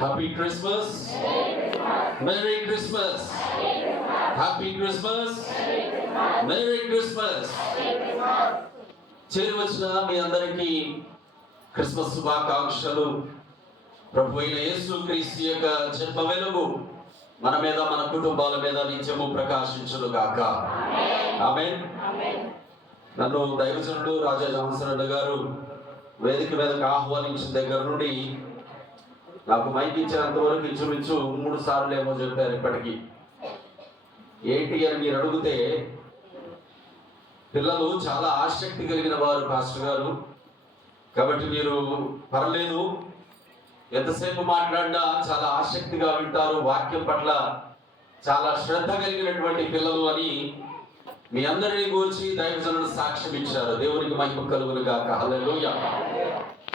Happy Christmas. Merry Christmas. Happy Christmas. Merry Christmas. చేరి వచ్చిన మీ అందరికీ క్రిస్మస్ శుభాకాంక్షలు. ప్రభు అయిన యేసుక్రీస్తు యొక్క జన్మ వెలుగు మన మీద, మన కుటుంబాల మీద నిత్యము ప్రకాశించును గాక. ఆమేన్. నన్ను దైవజనుడు రాజా జాన్సన్ గారు వేదిక మీదకి ఆహ్వానించిన దగ్గర నుండి నాకు మైక్ ఇచ్చేంత వరకు ఇంచుమించు 3 సార్లు ఏమో చెప్పారు. ఇప్పటికీ ఏంటి అని మీరు అడిగితే, పిల్లలు చాలా ఆసక్తి కలిగిన వారు పాస్టర్ గారు, కాబట్టి మీరు పర్లేదు ఎంతసేపు మాట్లాడినా చాలా ఆసక్తిగా వింటారు, వాక్యం పట్ల చాలా శ్రద్ధ కలిగినటువంటి పిల్లలు అని మీ అందరినీ గురించి దైవజనుడు సాక్ష్యం ఇచ్చారు. దేవునికి మహిమ కలుగును గాక. హల్లెలూయా.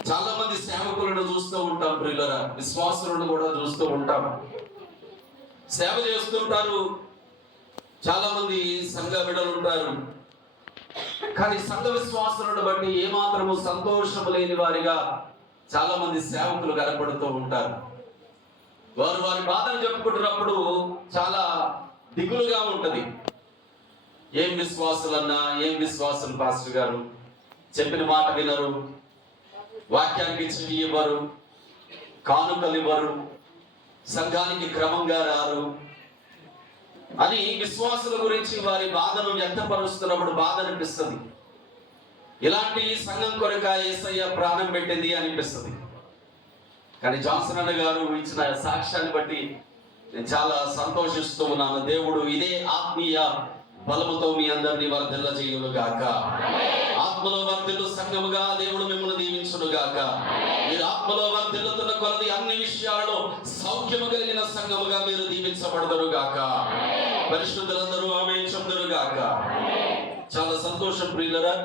చాలా మంది సేవకులను చూస్తూ ఉంటాం ప్రియులరా, విశ్వాసులను కూడా చూస్తూ ఉంటాం, సేవ చేస్తుంటారు. చాలా మంది సంఘ బిడ్డలు ఉంటారు, కానీ సంఘ విశ్వాసులను బట్టి ఏమాత్రము సంతోషము లేని వారిగా చాలా మంది సేవకులు కనపడుతూ ఉంటారు. వారు వారి బాధను చెప్పుకుంటున్నప్పుడు చాలా దిగులుగా ఉంటది. ఏం విశ్వాసులన్నా, ఏం విశ్వాసులు పాస్టర్ గారు, చెప్పిన మాట వినరు, వాక్యానికి చెవి ఇవ్వరు, కానుకలు ఇవ్వరు, సంఘానికి క్రమంగా రారు అని విశ్వాసుల గురించి వారి బాధను వ్యక్తపరుస్తున్నప్పుడు బాధ అనిపిస్తుంది. ఇలాంటి సంఘం కొరక యేసయ్య ప్రాణం పెట్టింది అనిపిస్తుంది. కానీ జాన్సన్ అన్న గారు ఇచ్చిన సాక్ష్యాన్ని బట్టి నేను చాలా సంతోషిస్తూ ఉన్నాను. దేవుడు ఇదే ఆత్మీయ బలముతో మీ అందరినీ వర్ధిల్ల చేయును గాక. ఆత్మలో వర్ధిల్లు సంఘముగా దేవుడు మిమ్మల్ని దీవించును గాక. మీరు ఆత్మలో వర్ధిల్లుతున్న కొలది అన్ని విషయాలలో సౌఖ్యము కలిగిన సంఘముగా మీరు దీవించబడదురు గాక. పరిశుద్ధులందరూ ఆమేన్ చెప్దురు గాక. చాలా సంతోషం ప్రియులరా.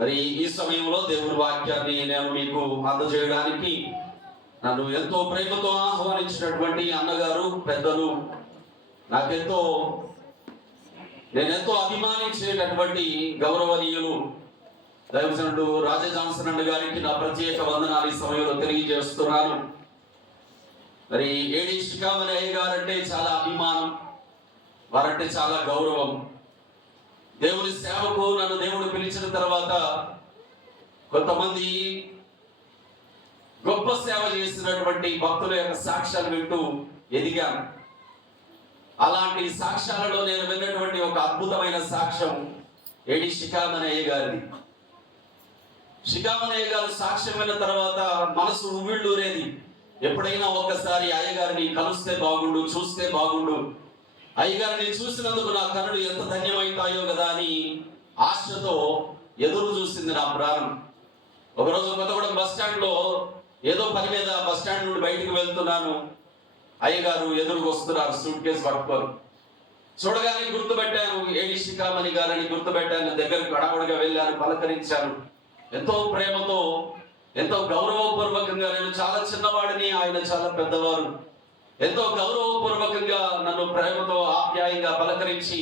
మరి ఈ సమయంలో దేవుడి వాక్యాన్ని నేను మీకు అందజేయడానికి నన్ను ఎంతో ప్రేమతో ఆహ్వానించినటువంటి అన్నగారు, పెద్దలు, నేనెంతో అభిమానించేటటువంటి గౌరవనీయులు దైవజనుడు రాజా జాన్సన్ అన్న గారికి నా ప్రత్యేక వందనాలు ఈ సమయంలో తెలియజేస్తున్నాను. మరి ఏడి శిఖామణి గారంటే చాలా అభిమానం, వారంటే చాలా గౌరవం. దేవుని సేవకు నన్ను దేవుడు పిలిచిన తర్వాత కొంతమంది గొప్ప సేవ చేసినటువంటి భక్తుల యొక్క సాక్ష్యాలు వింటూ ఎదిగాను. అలాంటి సాక్ష్యాలలో నేను విన్నటువంటి ఒక అద్భుతమైన సాక్ష్యం ఏడి శిఖామణి గారిది. శిఖామణి గారు సాక్ష్యం విన్న తర్వాత మనసు ఉవ్విళ్ళూరేది. ఎప్పుడైనా ఒక్కసారి అయ్యగారిని కలిస్తే బాగుండు, చూస్తే బాగుండు, అయ్యగారిని చూసినందుకు నా కనులు ఎంత ధన్యమైతాయో కదా అని ఆశతో ఎదురు చూసింది నా ప్రాణం. ఒకరోజు కొత్తగూడెం బస్ స్టాండ్ లో ఏదో పని మీద బస్ స్టాండ్ నుండి బయటికి వెళ్తున్నాను. అయ్యగారు ఎదురుకు వస్తున్నారు, సూట్ కేసు పట్టుకోరు. చూడగానే గుర్తుపెట్టాను, ఏడి శిఖామణి గారని గుర్తుపెట్టాను. దగ్గరకు గడగడగా వెళ్ళాను, పలకరించాను. ఎంతో ప్రేమతో, ఎంతో గౌరవపూర్వకంగా, నేను చాలా చిన్నవాడిని, ఆయన చాలా పెద్దవారు, ఎంతో గౌరవపూర్వకంగా నన్ను ప్రేమతో ఆప్యాయంగా పలకరించి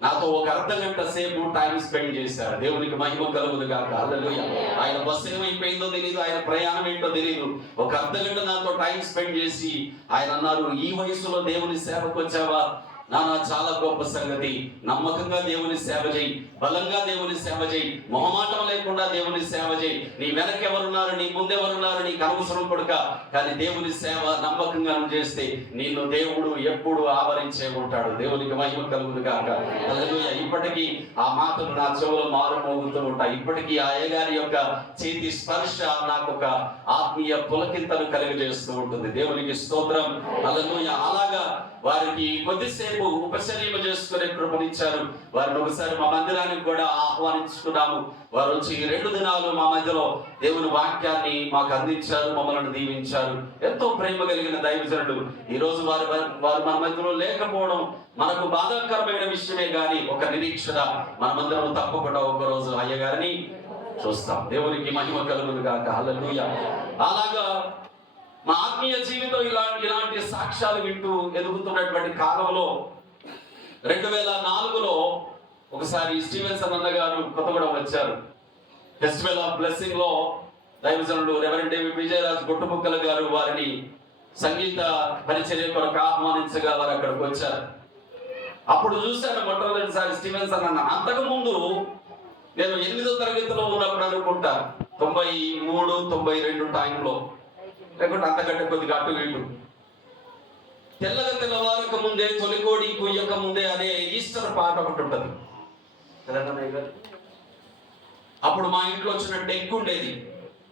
నాతో ఒక అర్ధగంట సేపు టైం స్పెండ్ చేశారు. దేవునికి మహిమ కలుగును గాక. హల్లెలూయా. ఆయన బస్సు ఏమైపోయిందో తెలియదు, ఆయన ప్రయాణం ఏంటో తెలియదు. ఒక అర్ధగంట నాతో టైం స్పెండ్ చేసి ఆయన అన్నారు, ఈ వయసులో దేవుని సేవకు వచ్చావా నాన్న, చాలా గొప్ప సంగతి. నమ్మకంగా దేవుని సేవ చేయి, బలంగా దేవుని సేవ చేయి, మొహమాటం లేకుండా దేవుని సేవ చేయి. నీ వెనక ఎవరున్నారు, నీ ముందెవరున్నారు నీకు అనవసరం కొడుక, కానీ దేవుని సేవ నమ్మకంగా చేస్తే నిన్ను దేవుడు ఎప్పుడు ఆవరించే ఉంటాడు. దేవునికి మహిమ కలుగును గాక. హల్లెలూయా. ఇప్పటికీ ఆ మాటలు నా చెవులో మారుమోగుతూ ఉంటాయి. ఇప్పటికీ ఆ అయ్యగారి యొక్క చేతి స్పర్శ నాకు ఒక ఆత్మీయ పులకింతను కలిగజేస్తూ ఉంటుంది. దేవునికి స్తోత్రం. హల్లెలూయా. అలాగా వారికి కొద్దిసేపు ఉపశమనం చేసుకునే కృపనిచ్చారు. వారిని ఒకసారి మా మందిరానికి కూడా ఆహ్వానించుకున్నాము. వారు వచ్చి 2 దినాలు మా మధ్యలో దేవుని వాక్యాన్ని మాకు అందించారు, మమ్మల్ని దీవించారు. ఎంతో ప్రేమ కలిగిన దైవజనుడు. ఈ రోజు వారు మన మధ్యలో లేకపోవడం మనకు బాధాకరమైన విషయమే, గాని ఒక నిరీక్షణ, మనమందరం తప్పకుండా ఒకరోజు అయ్యగారిని చూస్తాం. దేవునికి మహిమ కలుగును గాక. హల్లెలూయా. అలాగా మా ఆత్మీయ జీవితం ఇలాంటి సాక్ష్యాలు వింటూ ఎదుగుతున్నటువంటి కాలంలో 2004లో ఒకసారి స్టీవెన్సన్ అన్న గారు కొత్తగూడెం వచ్చారు. ఫెస్టివల్ ఆఫ్ బ్లెస్సింగ్ లో దైవజనుడు రెవరెండ్ డేవిడ్ విజయరాజ్ గుట్టుముక్కల గారు వారిని సంగీత పరిచర్య కొరకు ఆహ్వానించగా వారు అక్కడికి వచ్చారు. అప్పుడు చూశాను మొట్టమొదటిసారి స్టీవెన్సన్ అన్న. అంతకు ముందు నేను 8వ తరగతిలో ఉన్నప్పుడు అనుకుంటా, 93, 92 టైంలో, లేకుంటే అంతకంటే కొద్దిగా అటు ఇటు, తెల్లగా తెల్లవారక ముందే తొలికోడి కుయ్యక ముందే అనే ఈస్టర్ పాట ఒకటి ఉంటుంది. అప్పుడు మా ఇంట్లో వచ్చిన డెక్ ఉండేది,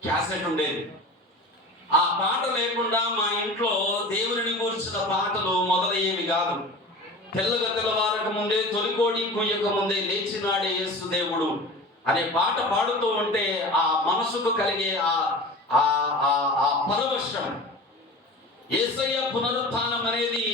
క్యాసెట్ ఉండేది. ఆ పాట లేకుండా మా ఇంట్లో దేవుని గురించిన పాటలు మొదలయ్యేవి కాదు. తెల్లగా తెల్లవారక ముందే తొలికోడి కుయ్యక ముందే లేచినాడే యేసు దేవుడు అనే పాట పాడుతూ ఉంటే ఆ మనసుకు కలిగే ఆ పరవశం, యేసయ్య పునరుత్థానం అనేది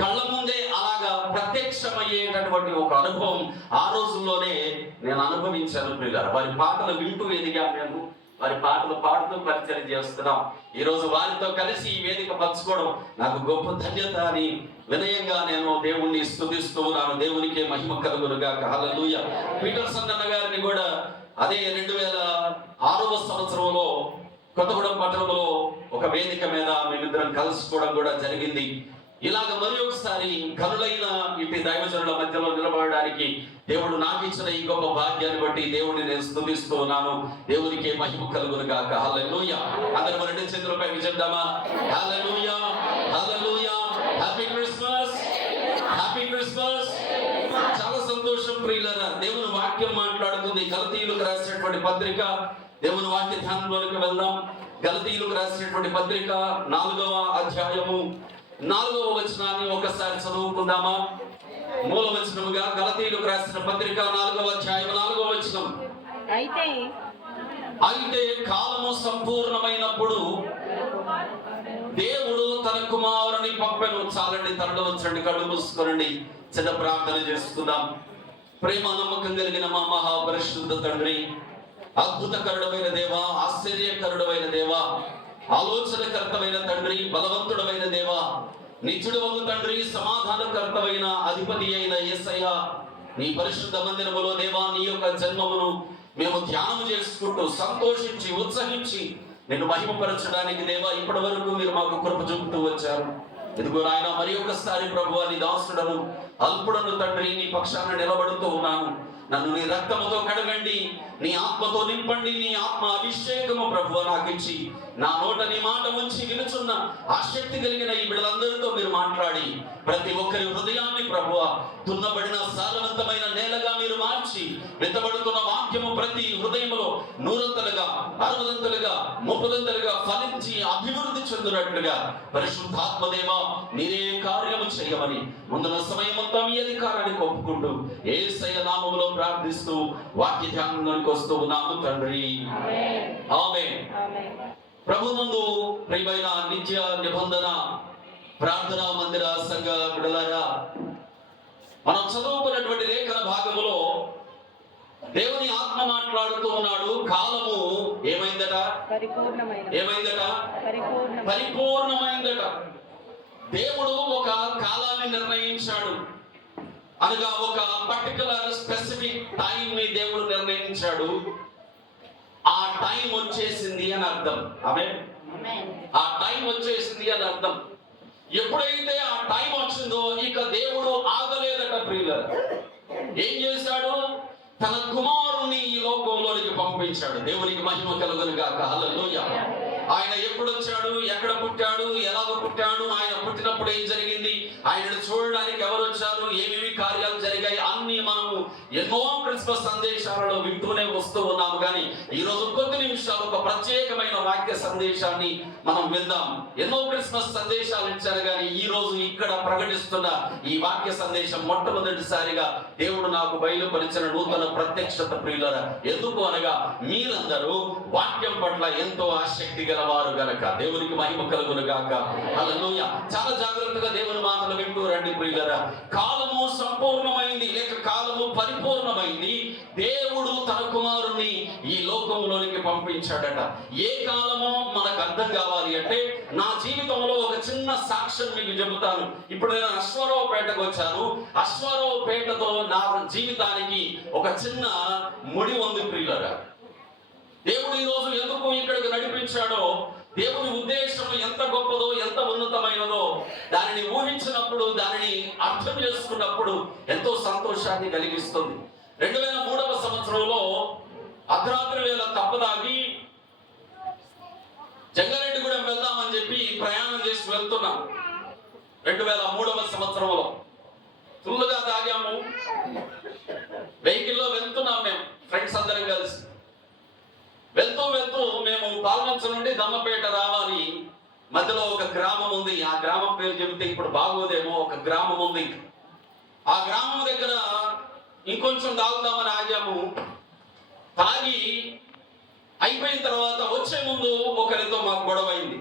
కళ్ళ ముందే అలాగా ప్రత్యక్షమయ్యేటటువంటి ఒక అనుభవం ఆ రోజుల్లోనే నేను అనుభవించాను ప్రియులారా. వారి పాటలు వింటూ ఎదిగాం మేము, వారి పాటలు పాడుతూ పరిచయం చేస్తున్నాం. ఈ రోజు వారితో కలిసి ఈ వేదిక పంచుకోవడం నాకు గొప్ప ధన్యత అని వినయంగా నేను దేవుణ్ణి స్తుతిస్తూ ఉన్నాను. దేవునికే మహిమ కలుగునుగాక. హల్లెలూయా. పీటర్సన్ అన్న గారిని కూడా అదే 2006వ సంవత్సరంలో కొత్తగూడెం పట్టణంలో ఒక వేదిక మీద మేమిద్దరం కలుసుకోవడం కూడా జరిగింది. ఇలాగ మరి ఒకసారి కనులైన ఇటు దైవజనుల మధ్యలో నిలబడడానికి దేవుడు నాకు ఇచ్చిన ఈ గొప్ప భాగ్యాన్ని బట్టి దేవుడిని నేను స్తుతిస్తూ ఉన్నాను. దేవునికి మహిమ కలుగునుగాక. హల్లెలూయా. అందరూ మన రెండు చేతులపై విజయదామా. Hallelujah, hallelujah. Happy Christmas, happy Christmas. చాలా సంతోషం ప్రియులారా. దేవుని వాక్యం మాట్లాడుతుంది. గలతీయులకు రాసినటువంటి పత్రిక, దేవుని వాక్య ధ్యానంలోకి వెళ్దాం. గలతీయులకు రాసినటువంటి పత్రిక 4వ అధ్యాయము 4వ వచనాన్ని ఒకసారి చదువుకుందామా? మూల వచనముగా గలతీయులకు రాసిన పత్రిక 4వ అధ్యాయం 4వ వచనం. అయితే కాలము సంపూర్ణమైనప్పుడు దేవుడు తన కుమారుని పంపెను. చాలండి, తరలో వచ్చండి, కళ్ళు మూసుకోనండి, చిన్న ప్రార్థన చేసుకుందాం. ప్రేమ నమ్మకం కలిగిన మా మహాపరిశుద్ధ తండ్రి, అద్భుతకరుడమైన దేవా, ఆశ్చర్యకరుడమైన దేవా, ఆలోచనకర్తమైన తండ్రి, బలవంతుడమైన దేవా, నిత్యుడవగు తండ్రి, సమాధానకర్తమైన అధిపతి అయిన యేసయ్య, నీ పరిశుద్ధ మందిరములో దేవా నీ యొక్క జన్మమును మేము ధ్యానం చేసుకుంటూ సంతోషించి ఉత్సహించి నిన్ను మహిమపరచడానికి దేవా ఇప్పటి వరకు మీరు మాకు కృప చూపుతూ వచ్చారు. ఇదిగో నాయన మరి ఒకసారి ప్రభువా నీ దాసుడను అల్పుడను తండ్రి నీ పక్షాన నిలబడుతూ ఉన్నాను. నన్ను నీ రక్తముతో కడగండి, నీ ఆత్మతో నింపండి. నీ ఆత్మ అభిషేకము ప్రభువా నాకు ఇచ్చి నా నోట నీ మాట ఉంచి వినుచున్న ఆసక్తి కలిగిన ఈ బిడ్డలందరితో మీరు మాట్లాడి ప్రతి ఒక్కరి హృదయాన్ని ప్రభువా దున్నబడిన సారవంతమైన నేలగా మీరు మార్చి విత్తబడుతున్న వాక్యము ప్రతి హృదయములో 100ంతలుగా 60ంతలుగా 30ంతలుగా ఫలించి అభివృద్ధి చెందినట్లుగా పరిశుద్ధాత్మదేవా మీరే కార్యము చేయమని ముందున్న సమయం మొత్తం ఈ అధికారాన్ని ఒప్పుకుంటూ యేసయ్య నామములో ప్రార్థిస్తూ వాక్య ధ్యానంలోకి వస్తూ ఉన్నాము తండ్రి. ఆమేన్. ప్రభునందు ప్రియమైన నిత్య నిబంధన ప్రార్థనా మందిర సంఘ బిడ్డలారా, మనం చదువుకున్నటువంటి లేఖన భాగములో దేవుని ఆత్మ మాట్లాడుతూ ఉన్నాడు. కాలము ఏమైందట? ఏమైందట? పరిపూర్ణమైందట. దేవుడు ఒక కాలాన్ని నిర్ణయించాడు, అనగా ఒక పర్టికులర్ స్పెసిఫిక్ టైం ని దేవుడు నిర్ణయించాడు. ఆ టైం వచ్చేసింది అని అర్థం. ఆమేన్. ఆ టైం వచ్చేసింది అని అర్థం. ఎప్పుడైతే ఆ టైం వచ్చిందో ఇక దేవుడు ఆగలేదట ప్రియులారా. ఏం చేశాడు? తన కుమారుణ్ణి ఈ లోకంలోనికి పంపించాడు. దేవునికి మహిమ కలుగునుగాక. హల్లెలూయా. ఆయన ఎప్పుడు వచ్చాడు, ఎక్కడ పుట్టాడు, ఎలాగ పుట్టాడు, ఆయన పుట్టినప్పుడు ఏం జరిగింది, ఆయనను చూడడానికి ఎవరు వచ్చారు, ఏమేమి కార్యాలు జరిగాయి, అన్ని మనము ఎన్నో క్రిస్మస్ సందేశాలలో వింటూనే వస్తూ ఉన్నాము. కానీ ఈ రోజు కొద్ది నిమిషాలు ఒక ప్రత్యేకమైన వాక్య సందేశాన్ని మనం విందాం. ఎన్నో క్రిస్మస్ సందేశాలు ఇచ్చారు, కానీ ఈ రోజు ఇక్కడ ప్రకటిస్తున్న ఈ వాక్య సందేశం మొట్టమొదటిసారిగా దేవుడు నాకు బయలుపరిచిన నూతన ప్రత్యక్షత ప్రియులారా. ఎందుకు అనగా మీరందరూ వాక్యం పట్ల ఎంతో ఆసక్తి గలవారు గనక. దేవునికి మహిమ కలుగును గాక. హల్లెలూయా. చాలా జాగ్రత్తగా దేవుని మాటలు వింటూ రండి ప్రియులారా. కాలము సంపూర్ణమైంది, లేక కాలము పరిపూర్ణమైంది. దేవుడు తన కుమారుని ఈ లోకంలోనికి పంపించాడట. ఏ కాలమో మనకు అర్థం కావాలి అంటే, నా జీవితంలో ఒక చిన్న సాక్ష్యం మీకు చెబుతాను. ఇప్పుడు నేను అశ్వారావుపేటకు వచ్చాను. అశ్వారావుపేటతో నా జీవితానికి ఒక చిన్న ముడి ఉంది ప్రియులారా. దేవుడు ఈ రోజు ఎందుకు ఇక్కడికి నడిపించాడో దేవుని ఉద్దేశం ఎంత గొప్పదో, ఎంత ఉన్నతమైనదో దానిని ఊహించినప్పుడు, దానిని అర్థం చేసుకున్నప్పుడు ఎంతో సంతోషాన్ని కలిగిస్తుంది. 2003వ సంవత్సరంలో అర్ధరాత్రి వేళ తప్పదాగి జంగారెడ్డిగూడెం వెళ్దామని చెప్పి ప్రయాణం చేసి వెళ్తున్నాం. 2003వ సంవత్సరంలో ఫుల్లుగా తాగాము. వెహికల్లో వెళ్తున్నాం మేము ఫ్రెండ్స్ అందరం కలిసి. వెళ్తూ మేము పాల్వంచ నుండి దమ్మపేట రావాలి. మధ్యలో ఒక గ్రామం ఉంది. ఆ గ్రామం పేరు చెబితే ఇప్పుడు బాగోదేమో. ఒక గ్రామం ఉంది. ఆ గ్రామం దగ్గర ఇంకొంచెం తాగుదామని ఆగాము. తాగి అయిపోయిన తర్వాత వచ్చే ముందు ఒకరితో మాకు గొడవ అయింది.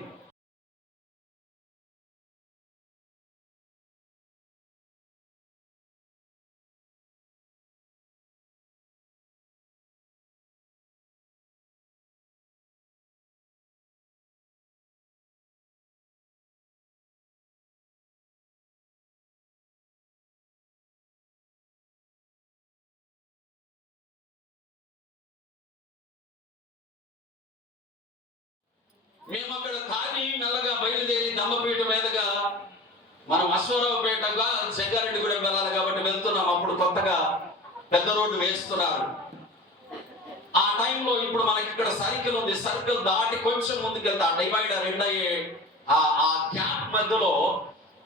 మేము అక్కడ తాగి మెల్లగా బయలుదేరి దమ్మపేట మీదగా మనం అశ్వరావుపేటగా జంగారెడ్డిగూడెం వెళ్ళాలి కాబట్టి వెళ్తున్నాం. అప్పుడు కొత్తగా పెద్ద రోడ్డు వేస్తున్నారు. ఆ టైంలో ఇప్పుడు మనకి ఇక్కడ సర్కిల్ ఉంది. సర్కిల్ దాటి కొంచెం ముందుకెళ్తే ఆ డివైడర్ ఎండ్ అయ్యే ఆ గ్యాప్ మధ్యలో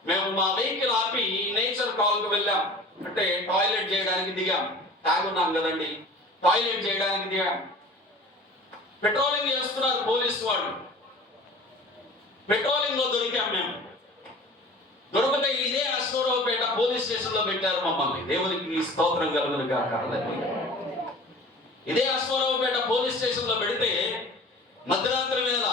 మేము మా వెహికల్ ఆపి నేచర్ కాల్కి వెళ్ళాం. అంటే టాయిలెట్ చేయడానికి దిగాం. తాగున్నాం కదండి, టాయిలెట్ చేయడానికి దిగాం. పెట్రోలింగ్ చేస్తున్నారు పోలీసు వాళ్ళు. పెట్రోలింగ్ లో దొరికాం మేము. దొరికితే ఇదే అశ్వరావుపేట పోలీస్ స్టేషన్ లో పెట్టారు మమ్మల్ని. దేవునికి స్తోత్రం కలుగును గాక. ఇదే అశ్వరావుపేట పోలీస్ స్టేషన్ లో పెడితే మధ్యరాత్రి వేళ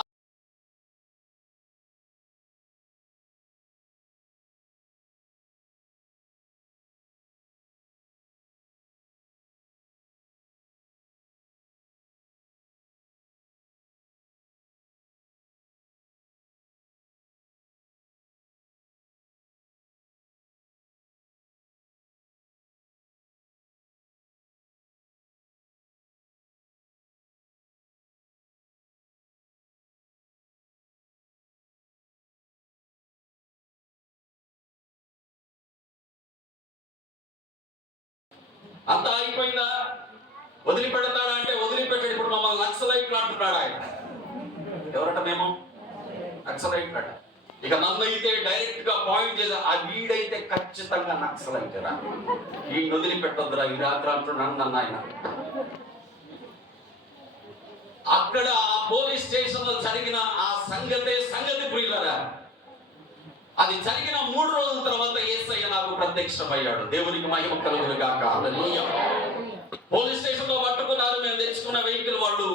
అంతా అయిపోయిందా? వదిలిపెడతాడా అంటే వదిలిపెట్టాడు. ఇప్పుడు మమ్మల్ని నక్సలైట్లు అంటున్నాడు ఆయన. ఎవరట? మేము నక్సలైట్ అట. ఇక నన్ను అయితే డైరెక్ట్ గా పాయింట్ చేసి ఆ వీడైతే ఖచ్చితంగా నక్సలైట్ రా, ఈ వదిలిపెట్టొద్దురా ఈ రాత్రి అంటున్నాను నన్ను ఆయన. అక్కడ ఆ పోలీస్ స్టేషన్ లో జరిగిన ఆ సంగతి ప్రియులరా, అది జరిగిన 3 రోజుల తర్వాత యేసయ్య నాకు ప్రత్యక్షమయ్యాడు. దేవునికి మహిమ కలుగును గాక. హల్లెలూయా. పోలీస్ స్టేషన్ లో పట్టుకున్నారు. మేము తెచ్చుకున్న వెహికల్ వాళ్ళు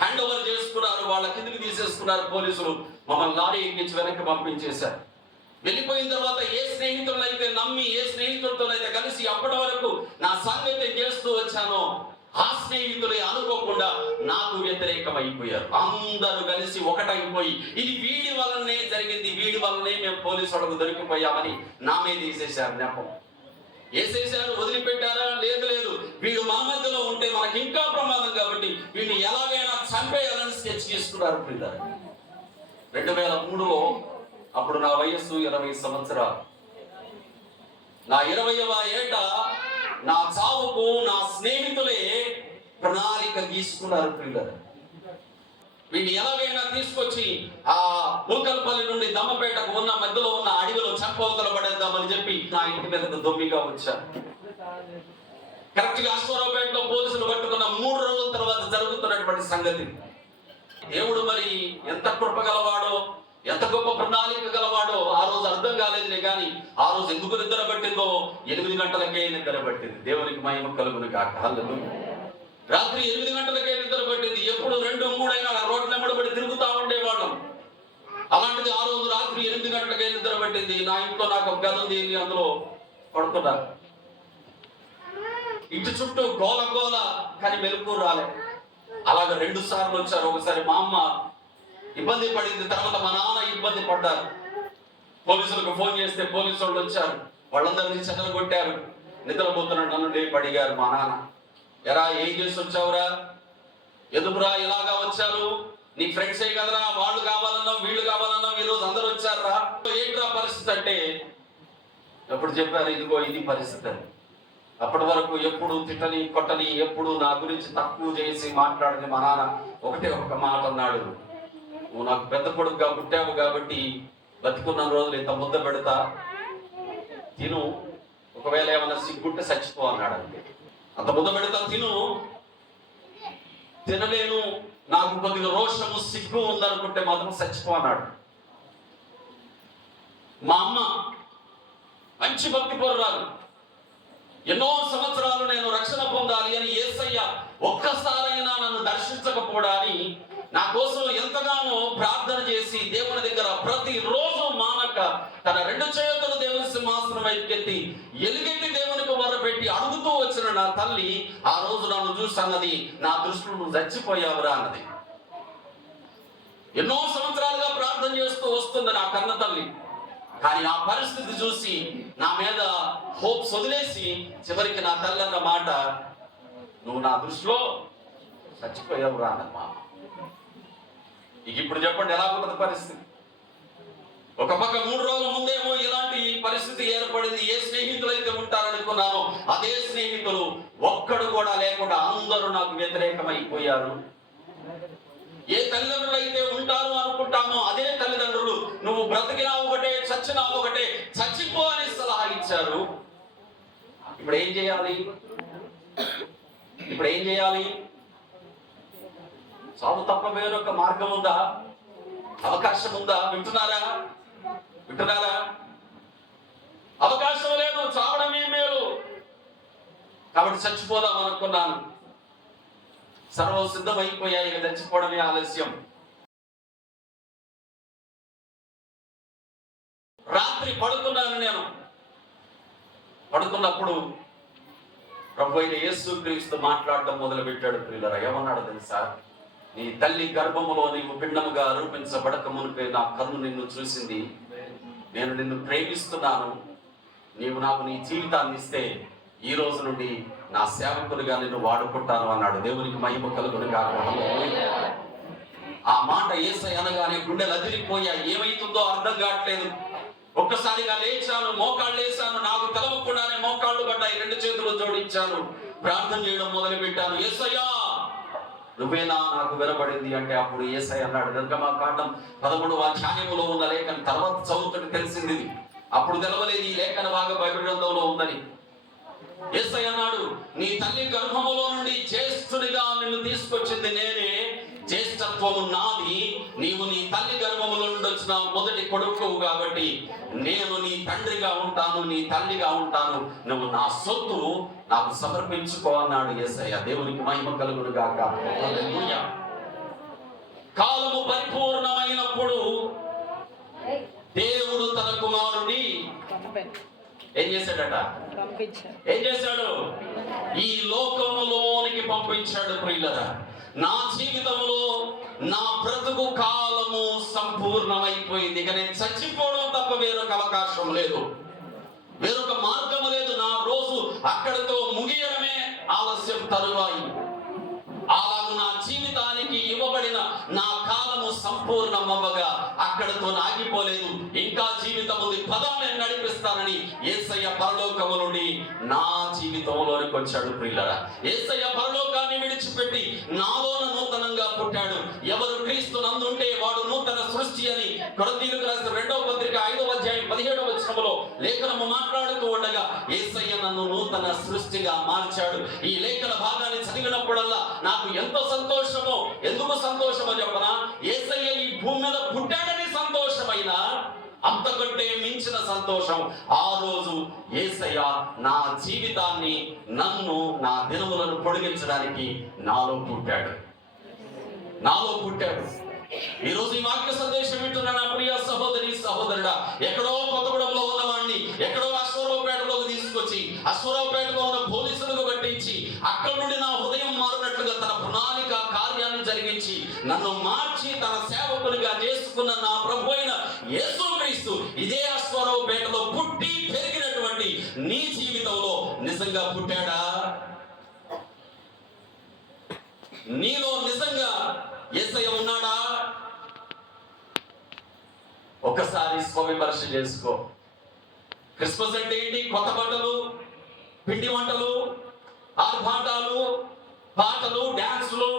హ్యాండ్ ఓవర్ చేసుకున్నారు. వాళ్ళ కిందికి తీసేసుకున్నారు పోలీసులు. మమ్మల్ని లారీ ఎక్కించి వెనక్కి పంపించేశారు. వెళ్ళిపోయిన తర్వాత ఏ స్నేహితులైతే నమ్మి, ఏ స్నేహితులతోనైతే కలిసి అప్పటి వరకు నా సంగతి చేస్తూ వచ్చానో ఆ స్నేహితులే అనుకోకుండా నాకు వ్యతిరేకమైపోయారు. అందరూ కలిసి ఒకటైపోయి ఇది వీడి వల్లనే జరిగింది, వీడి వల్లనే మేము పోలీసు వాళ్ళకు దొరికిపోయామని నా మీద వేసేశారు. నెపం వేసేశారు. వదిలిపెట్టారా? లేదు, వీడు మా మధ్యలో ఉంటే మనకి ఇంకా ప్రమాదం కాబట్టి వీడిని ఎలాగైనా చంపేయాలని స్కెచ్ చేసుకున్నారు. 2003లో అప్పుడు నా వయస్సు 20 సంవత్సరాలు. నా 20వ ఏట నా చావుకు నా స్నేహితులే ప్రణాళిక తీసుకున్నారు. పిల్లలు వీడిని ఎలాగైనా తీసుకొచ్చి ఆ మూకల్పల్లి నుండి దమ్మపేటకు ఉన్న మధ్యలో ఉన్న అడవిలో చంపవతల పడేద్దామని చెప్పి నా ఇంటి మీద దొమ్మిగా వచ్చారు. కరెక్ట్ గా అశ్వరావుపేటలో పోలీసులు పట్టుకున్న 3 రోజుల తర్వాత జరుగుతున్నటువంటి సంగతి. దేవుడు మరి ఎంత కృప గలవాడో, ఎంత గొప్ప ప్రణాళిక గలవాడో ఆ రోజు అర్థం కాలేదులే కానీ ఆ రోజు ఎందుకు నిద్ర పట్టిందో 8 గంటలకే నిద్ర పట్టింది. దేవునికి మహిమ కలుగును గాక. హల్లెలూయా. రాత్రి 8 గంటలకే నిద్ర పట్టింది. ఎప్పుడు 2, 3 అయినా రోడ్ల వెంబడి తిరుగుతూ ఉండేవాళ్ళం. అలాంటిది ఆ రోజు రాత్రి 8 గంటలకే నిద్ర పట్టింది. నా ఇంట్లో నాకు ఒక గది ఉంది, అందులో పడుతున్నారు. ఇంటి చుట్టూ గోల కానీ మెలకు రాలే. అలాగ 2 సార్లు వచ్చారు. ఒకసారి మా అమ్మ ఇబ్బంది పడింది, తర్వాత మా నాన్న ఇబ్బంది పడ్డారు. పోలీసులకు ఫోన్ చేస్తే పోలీసు వాళ్ళు వచ్చారు. వాళ్ళందరినీ చెక్కలు కొట్టారు. నిద్రపోతున్నాడు నన్ను లేపి అడిగారు మా నాన్న, ఎరా ఏం చేసి వచ్చావురా, ఎందుకురా ఇలాగా వచ్చారు, నీ ఫ్రెండ్సే కదరా, వాళ్ళు కావాలన్నావు, వీళ్ళు కావాలన్నావు, ఈరోజు అందరూ వచ్చారా, ఏంట్రా పరిస్థితి అంటే ఎప్పుడు చెప్పారు, ఇదిగో ఇది పరిస్థితి అని. అప్పటి వరకు ఎప్పుడు తిట్టని కొట్టని, ఎప్పుడు నా గురించి తక్కువ చేసి మాట్లాడని మా నాన్న ఒకటే ఒక మాట అన్నాడు, నువ్వు నాకు పెద్ద కొడుకుగా పుట్టావు కాబట్టి బతికున్న రోజులు ఇంత ముద్ద పెడతా, తిను, ఒకవేళ ఏమైనా సిగ్గుంటే చచ్చిపో అన్నాడు. అంతే, అంత ముద్ద పెడతా, తిను, తినలేను, నాకు కొద్దిగా రోషము సిగ్గు ఉందనుకుంటే మాత్రం చచ్చిపో అన్నాడు. మా అమ్మ మంచి భక్తి పరురాలు, ఎన్నో సంవత్సరాలు నేను రక్షణ పొందాలి అని యేసయ్య ఒక్కసారైనా నన్ను దర్శించకపోవడాన్ని నా కోసం ఎంతగానో ప్రార్థన చేసి దేవుని దగ్గర ప్రతిరోజు మానక తన 2 చేతులు దేవుని సింహాసనం వైపుకెత్తి ఎలుగెత్తి దేవునికి మొరపెట్టి అడుగుతూ వచ్చిన నా తల్లి ఆ రోజు నన్ను చూసి అన్నది, నా దృష్టిలో నువ్వు చచ్చిపోయావురా అన్నది. ఎన్నో సంవత్సరాలుగా ప్రార్థన చేస్తూ వస్తుంది నా కన్న తల్లి. కానీ ఆ పరిస్థితి చూసి నా మీద హోప్స్ వదిలేసి చివరికి నా తల్లి అన్న మాట, నువ్వు నా దృష్టిలో చచ్చిపోయావురా అన్నది. ఇప్పుడు చెప్పండి ఎలా ఉంటుంది పరిస్థితి? ఒక పక్క 3 రోజుల ముందేమో ఇలాంటి పరిస్థితి ఏర్పడింది. ఏ స్నేహితులు అయితే ఉంటారనుకున్నానో అదే స్నేహితులు ఒక్కడు కూడా లేకుండా అందరూ నాకు వ్యతిరేకమైపోయారు. ఏ తల్లిదండ్రులు అయితే ఉంటారు అనుకుంటామో అదే తల్లిదండ్రులు నువ్వు బ్రతికినా ఒకటే, చచ్చినా ఒకటే, చచ్చిపో అని సలహా ఇచ్చారు. ఇప్పుడు ఏం చేయాలి? ఇప్పుడు ఏం చేయాలి? చావు తప్ప వేరొక మార్గం ఉందా? అవకాశం ఉందా? వింటున్నారా? అవకాశం లేదు, చావడమే మేలు. కాబట్టి చచ్చిపోదాం అనుకున్నాను. సర్వం సిద్ధమైపోయాయి, చచ్చిపోవడమే ఆలస్యం. రాత్రి పడుకున్నాను. నేను పడుకున్నప్పుడు ప్రభు అయిన యేసుక్రీస్తు మాట్లాడడం మొదలు పెట్టాడు. ప్రియులారా, ఏమన్నాడు తెలుసా? నీ తల్లి గర్భములో నీవు పిండముగా రూపించబడక మునిపే నా కన్ను నిన్ను చూసింది. నేను నిన్ను ప్రేమిస్తున్నాను. నీవు నాకు నీ జీవితాన్ని ఇస్తే ఈ రోజు నుండి నా సేవకులుగా నిన్ను వాడుకుంటాను అన్నాడు. దేవునికి మహిమ కలుగును గాక. ఆ మాట యేసయ్య అనగానే గుండెలు అదిరిపోయాయి. ఏమైతుందో అర్థం కావట్లేదు. ఒక్కసారిగా లేచాను, మోకాళ్ళు వేసాను. నాకు తెలవకుండానే మోకాళ్ళు పడ్డాయి. 2 చేతులు జోడించాను, ప్రార్థన చేయడం మొదలు పెట్టాను. యేసయ్యా, నువ్వేనా నాకు వినబడింది అంటే అప్పుడు యేసయ్య అన్నాడు, నిర్గమకాండం 13వ అధ్యాయములో ఉన్న లేఖను తర్వాత చదువుతుంటే తెలిసింది. అప్పుడు తెలవలేదు ఈ లేఖన భాగం బైబిల్ గ్రంథంలో ఉందని. యేసయ్య అన్నాడు, నీ తల్లి గర్భములో నుండి జ్యేష్ఠుడిగా నిన్ను తీసుకొచ్చింది నేనే. జ్యేష్ఠత్వము నాది. నీవు నీ తల్లి గర్భములో నుండి వచ్చిన మొదటి కొడుకువు కాబట్టి నేను నీ తండ్రిగా ఉంటాను, నీ తల్లిగా ఉంటాను. నువ్వు నా సొత్తు నాకు సమర్పించుకో అన్నాడు యేసయ్య. దేవునికి మహిమ కలుగును గాక. హల్లెలూయా. కాలము పరిపూర్ణమైనప్పుడు దేవుడు తన కుమారుని ఏం చేశాడట? ఏం చేశాడు? ఈ లోకములోనికి పంపించాడు. ప్రియులరా, నా జీవితంలో నా బ్రతుకు కాలము సంపూర్ణమైపోయింది. ఇక నేను చచ్చిపోవడం తప్ప వేరొక అవకాశం లేదు, వేరొక మార్గము లేదు. నా రోజు అక్కడితో ముగియడమే ఆలస్యం తరువాయి. అలాగ నా జీవితానికి ఇవ్వబడిన నా కాలము సంపూర్ణమవ్వగా అక్కడితో ఆగిపోలేదు. ఇంకా జీవితం ఉంది, పదం నేను నడిపిస్తానని యేసయ్య పరలోకము నుండి నా జీవితంలోనికి వచ్చాడు. ప్రియులరా, యేసయ్య పరలోకాన్ని విడిచిపెట్టి నాలోన నూతనంగా పుట్టాడు. ఎవరు క్రీస్తు నందుంటే వాడు నూతన సృష్టి అని కొరింథీయులకు రాసిన 2వ పత్రిక 5వ అధ్యాయం 17వ వచనములో లేఖనము మాట్లాడుతూ ఉండగా యేసయ్య నన్ను నూతన సృష్టిగా మార్చాడు. ఈ లేఖన భాగాన్ని చదివినప్పుడల్లా నాకు ఎంతో సంతోషమో. ఎందుకు సంతోషమో చెప్పనా? యేసయ్య ఈ భూమి మీద పుట్టాడని సంతోషమైన అంతకంటే మించిన సంతోషం ఆ రోజు యేసయ్య నా జీవితాన్ని, నన్ను, నా దినములను పొడిగించడానికి నాలో పుట్టాడు. ఈ రోజు ఈ వాక్య సందేశం వింటున్న నా ప్రియ సహోదరి సహోదరుడా, ఎక్కడో కొత్తగూడెంలో ఉన్నవాడిని ఎక్కడో అశ్వరావుపేటలోకి తీసుకొచ్చి అశ్వరావుపేటలో ఉన్న పోలీసులకు పట్టించి అక్కడి నుండి నా హృదయం మారినట్లుగా తన ప్రణాళిక కార్యాన్ని జరిగించి నన్ను మార్చి తన సేవకునిగా చేసుకున్న నా ప్రభు అయిన యేసుక్రీస్తు ఇదే అశ్వరావుపేటలో పుట్టి పెరిగినటువంటి నీ జీవితంలో నిజంగా పుట్టాడా? నీలో నిజంగా యేసయ్య ఉన్నాడా? ఒక్కసారి స్వవిమర్శ చేసుకో. క్రిస్మస్ అంటే ఏంటి? కొత్త బట్టలు, పిండి వంటలు, ఆర్భాటాలు, పాటలు, డాన్సులు,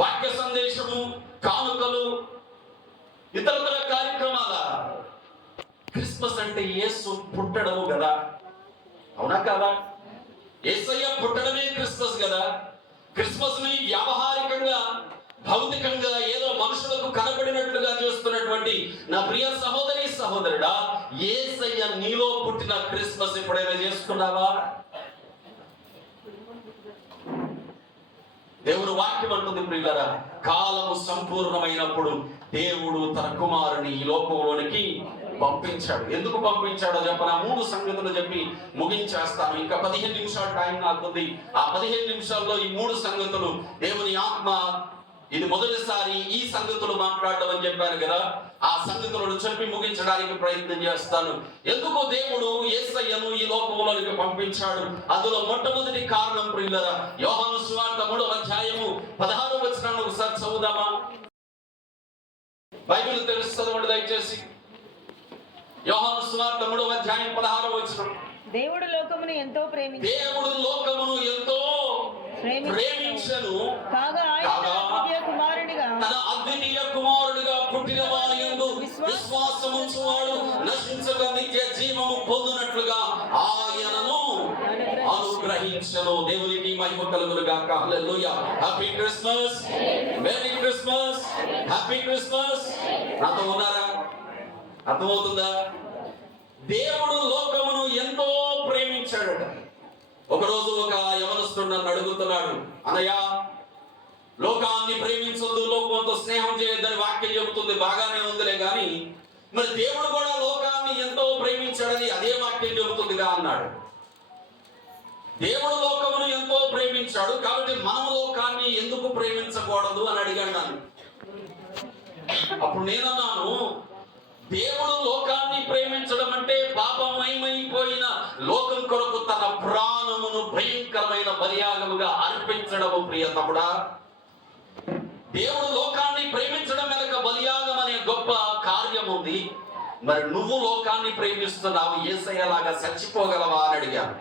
వాక్య సందేశము, కానుకలు, ఇతర కార్యక్రమాల. క్రిస్మస్ అంటే యేసు పుట్టడము కదా, అవునా కాదా? యేసయ్య పుట్టడమే క్రిస్మస్ కదా. క్రిస్మస్ ని వ్యావహారికంగా, భౌతికంగా ఏదో మనుషులకు కనబడినట్లుగా చేస్తున్నటువంటి నా ప్రియ సహోదరి సహోదరుడా, యేసయ్య నీలో పుట్టిన క్రిస్మస్ ఎప్పుడైనా చేసుకున్నావా? దేవుని వాక్యం అంటుంది ప్రియులారా, కాలము సంపూర్ణమైనప్పుడు దేవుడు తన కుమారుని ఈ లోకంలోనికి పంపించాడు. ఎందుకు పంపించాడో చెప్పనా? 3 సంగతులు చెప్పి ముగించేస్తాను. ఇంకా 15 నిమిషాలు టైం నాకుంది. ఆ 15 నిమిషాల్లో ఈ 3 సంగతులు దేవుని ఆత్మ, ఇది మొదటిసారి ఈ సంగతులు మాట్లాడడం అని చెప్పాను కదా, ఆ సంగతులను చెప్పి ముగించడానికి ప్రయత్నం చేస్తాను. ఎందుకు దేవుడు యేసయ్యను ఈ లోకంలోనికి పంపించాడు? అందులో మొట్టమొదటి కారణం ప్రియులారా, యోహాను సువార్త 3వ అధ్యాయము 16వ వచనాన్ని ఒకసారి చదువుదామా? బైబిల్ తెలుస్తుంది దయచేసి. యోహాను సువార్త 3వ అధ్యాయం 16వ వచనం. దేవుడు లోకమును ఎంతో ప్రేమించెను, కాగా ఆయన తన అద్వితీయ కుమారుడిగా పుట్టిన వారి యందు విశ్వాసముంచువాడు నశించక నిత్య జీవము పొందునట్లుగా ఆయనను అనుగ్రహించెను. దేవునికి మహిమ కలుగును గాక. Hallelujah. Happy Christmas, merry Christmas, happy Christmas. నాతో ఉన్నారా? అర్థమవుతుందా? దేవుడు లోకమును ఎంతో ప్రేమించాడట. ఒకరోజు ఒక యవనస్తుడు నన్ను అడుగుతున్నాడు, అన్నయ్య, లోకాన్ని ప్రేమించొద్దు, లోకంతో స్నేహం చేయొద్దని వాక్యం చెబుతుంది, బాగానే ఉందిలే కానీ మరి దేవుడు కూడా లోకాన్ని ఎంతో ప్రేమించాడని అదే వాక్యం చెబుతుందిగా అన్నాడు. దేవుడు లోకమును ఎంతో ప్రేమించాడు కాబట్టి మనం లోకాన్ని ఎందుకు ప్రేమించకూడదు అని అడిగాడు నన్ను. అప్పుడు నేనన్నాను, దేవుడు లోకాన్ని ప్రేమించడం అంటే పాపమయమైపోయిన లోకం కొరకు తన ప్రాణమును భయంకరమైన బలియాగముగా అర్పించడము. ప్రియ తమ్ముడా, దేవుడు లోకాన్ని ప్రేమించడం వెనక బలియాగం అనే గొప్ప కార్యం ఉంది. మరి నువ్వు లోకాన్ని ప్రేమిస్తున్నావు, యేసయ్యలాగా చచ్చిపోగలవా అని అడిగాను.